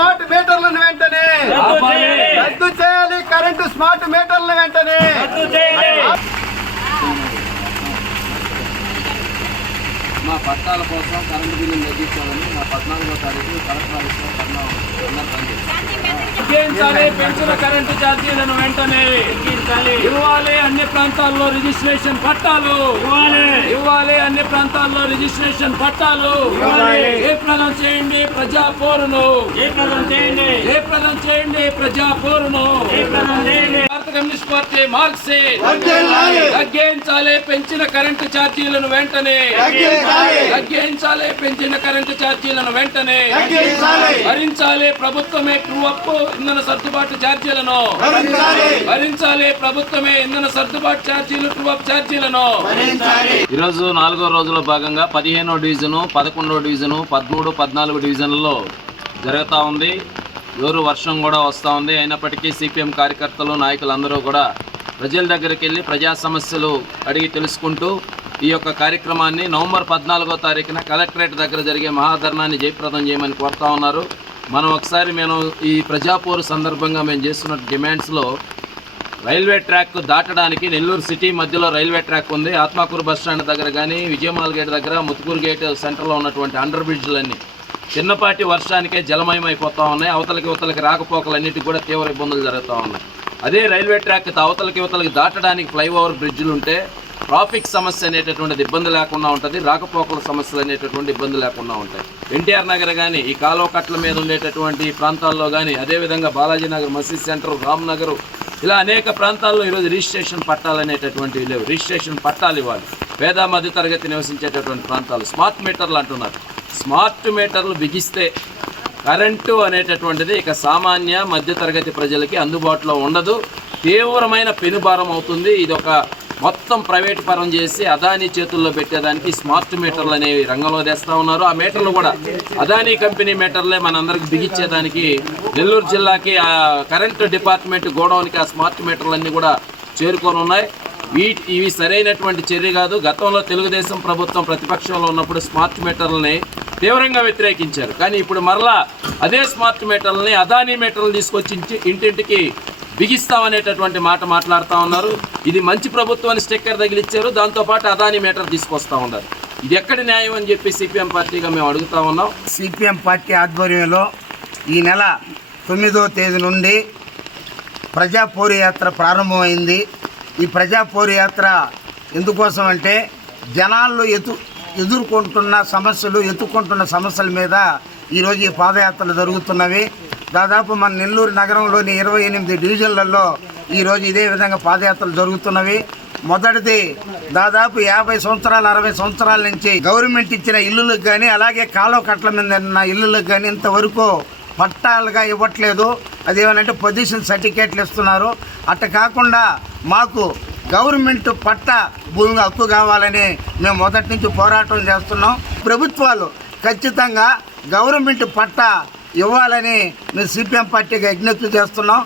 Smart మీటర్లను వెంటనే రద్దు చేయాలి. కరెంటు స్మార్ట్ మీటర్లను వెంటనే మా పట్టాల కోసం కరెంటు బిల్లులు తగ్గించాలని మా 14వ తారీఖు కలెక్టర్ ఆఫీసులో తగ్గించాలి. పెంచిన కరెంటు ఛార్జీలను వెంటనే ఇవ్వాలి. అన్ని ప్రాంతాల్లో రిజిస్ట్రేషన్ పట్టాలు ఇవ్వాలి. అన్ని ప్రాంతాల్లో రిజిస్ట్రేషన్ పట్టాలు జయప్రదం చేయండి. ప్రజా పోరును జయప్రదం చేయండి. ప్రజా పోరును భారత కమ్యూనిస్ట్ పార్టీ మార్క్సిస్ట్ తగ్గించాలి. పెంచిన కరెంటు ఛార్జీలను వెంటనే తగ్గించాలి. పెంచిన కరెంటు ఛార్జీలను వెంటనే భరించాలి. ప్రభుత్వమే ట్రూ అప్ ఇంధన సర్దుబాటు ఛార్జీలను భరించాలి. ప్రభుత్వమే ఇంధన సర్దుబాటు ఛార్జీలు ట్రూ అప్ ఛార్జీలను. ఈరోజు 4వ రోజులో భాగంగా 15వ డివిజను, 11వ డివిజను, 13, 14 డివిజన్లలో జరుగుతూ ఉంది. జోరు వర్షం కూడా వస్తూ ఉంది. అయినప్పటికీ సిపిఎం కార్యకర్తలు, నాయకులందరూ కూడా ప్రజల దగ్గరికి వెళ్ళి ప్రజా సమస్యలు అడిగి తెలుసుకుంటూ ఈ యొక్క కార్యక్రమాన్ని నవంబర్ 14వ తారీఖున కలెక్టరేట్ దగ్గర జరిగే మహాధర్నాన్ని జయప్రదం చేయమని కోరుతా ఉన్నారు. మేము ఈ ప్రజాపోరు సందర్భంగా మేము చేస్తున్న డిమాండ్స్లో రైల్వే ట్రాక్ దాటడానికి నెల్లూరు సిటీ మధ్యలో రైల్వే ట్రాక్ ఉంది. ఆత్మకూరు బస్టాండ్ దగ్గర కానీ, విజయమాల్ గేట్ దగ్గర, ముత్తుకూరు గేట్ సెంటర్లో ఉన్నటువంటి అండర్ బ్రిడ్జ్లన్నీ చిన్నపాటి వర్షానికే జలమయమైపోతూ ఉన్నాయి. అవతలకి రాకపోకలన్నిటికీ కూడా తీవ్ర ఇబ్బందులు జరుగుతూ ఉన్నాయి. అదే రైల్వే ట్రాక్ అవతలకి దాటడానికి ఫ్లైఓవర్ బ్రిడ్జ్లు ఉంటే ట్రాఫిక్ సమస్య అనేటటువంటిది ఇబ్బంది లేకుండా ఉంటుంది. రాకపోకల సమస్యలు అనేటటువంటి ఇబ్బంది లేకుండా ఉంటాయి. ఎన్టీఆర్ నగర్ కానీ, ఈ కాలువ కట్ల మీద ఉండేటటువంటి ప్రాంతాల్లో కానీ, అదేవిధంగా బాలాజీ నగర్, మసీద్ సెంటర్, రామ్ నగర్, ఇలా అనేక ప్రాంతాల్లో ఈరోజు రిజిస్ట్రేషన్ పట్టాలు అనేటటువంటివి లేవు. రిజిస్ట్రేషన్ పట్టాలు ఇవ్వాలి. పేద మధ్యతరగతి నివసించేటటువంటి ప్రాంతాలు స్మార్ట్ మీటర్లు అంటున్నారు. స్మార్ట్ మీటర్లు బిగిస్తే కరెంటు అనేటటువంటిది ఇక సామాన్య మధ్యతరగతి ప్రజలకి అందుబాటులో ఉండదు. తీవ్రమైన పెనుభారం అవుతుంది. ఇది ఒక మొత్తం ప్రైవేట్ పరం చేసి అదానీ చేతుల్లో పెట్టేదానికి స్మార్ట్ మీటర్లు అనేవి రంగంలో తెస్తూ ఉన్నారు. ఆ మీటర్లు కూడా అదానీ కంపెనీ మీటర్లే మనందరికి బిగించేదానికి నెల్లూరు జిల్లాకి ఆ కరెంటు డిపార్ట్మెంట్ గోడౌన్కి ఆ స్మార్ట్ మీటర్లన్నీ కూడా చేరుకొని ఉన్నాయి. ఇవి సరైనటువంటి చర్య కాదు. గతంలో తెలుగుదేశం ప్రభుత్వం ప్రతిపక్షంలో ఉన్నప్పుడు స్మార్ట్ మీటర్లని తీవ్రంగా వ్యతిరేకించారు. కానీ ఇప్పుడు మరలా అదే స్మార్ట్ మీటర్లని అదానీ మీటర్లు తీసుకొచ్చి ఇంటింటికి బిగిస్తామనేటటువంటి మాట మాట్లాడుతూ ఉన్నారు. ఇది మంచి ప్రభుత్వాన్ని స్టిక్కర్ తగిలిచ్చారు. దాంతోపాటు అదానీ మీటర్ తీసుకొస్తా ఉన్నారు. ఇది ఎక్కడి న్యాయం అని చెప్పి సిపిఎం పార్టీగా మేము అడుగుతా ఉన్నాం. సిపిఎం పార్టీ ఆధ్వర్యంలో ఈ నెల 9వ తేదీ నుండి ప్రజా పోరు యాత్ర ప్రారంభమైంది. ఈ ప్రజా పోరు యాత్ర ఎందుకోసం అంటే జనాల్లో ఎదుర్కొంటున్న సమస్యల మీద ఈరోజు ఈ పాదయాత్రలు జరుగుతున్నవి. దాదాపు మన నెల్లూరు నగరంలోని 28 డివిజన్లలో ఈరోజు ఇదే విధంగా పాదయాత్రలు జరుగుతున్నవి. మొదటిది దాదాపు 50 సంవత్సరాలు 60 సంవత్సరాల నుంచి గవర్నమెంట్ ఇచ్చిన ఇల్లులకు కానీ, అలాగే కాలువ కట్ల మీద ఉన్న ఇల్లులకు కానీ ఇంతవరకు పట్టాలుగా ఇవ్వట్లేదు. అదేమనంటే పొజిషన్ సర్టిఫికేట్లు ఇస్తున్నారు. అట్ట కాకుండా మాకు గవర్నమెంట్ పట్టా భూమి హక్కు కావాలని మేము మొదటి నుంచి పోరాటం చేస్తున్నాం. ప్రభుత్వాలు ఖచ్చితంగా గవర్నమెంట్ పట్టా ఇవ్వాలని మేము సిపిఎం పార్టీగా విజ్ఞప్తి చేస్తున్నాం.